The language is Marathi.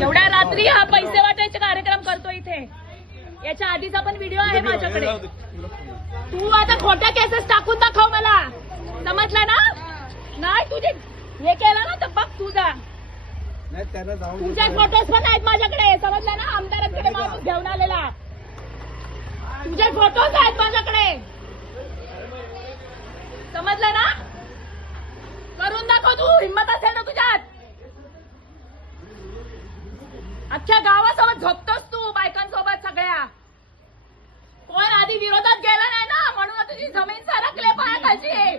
एवढ्या रात्री हा पैसे वाटायचे कार्यक्रम करतो इथे. याच्या आधीचा पण व्हिडिओ आहे माझ्याकडे. तू आता खोट्या केसेस टाकून दाखव मला, समजलं ना? नाही तुझे हे केलं ना तर बघ तुझा. तुझे फोटोज पण आहेत माझ्याकडे, समजलं ना? आमदारांकडे माणूस घेऊन आलेला तुझे फोटोज आहेत माझ्याकडे, समजलं ना? करून दाखव तू, हिम्मत असेल ना तुझ्यात. अख्ख्या गावासोबत झोपतोस तू, बायकांसोबत सगळ्या. कोण आधी विरोधात गेला नाही ना, म्हणून तुझी जमीन सरकले पायाखालची.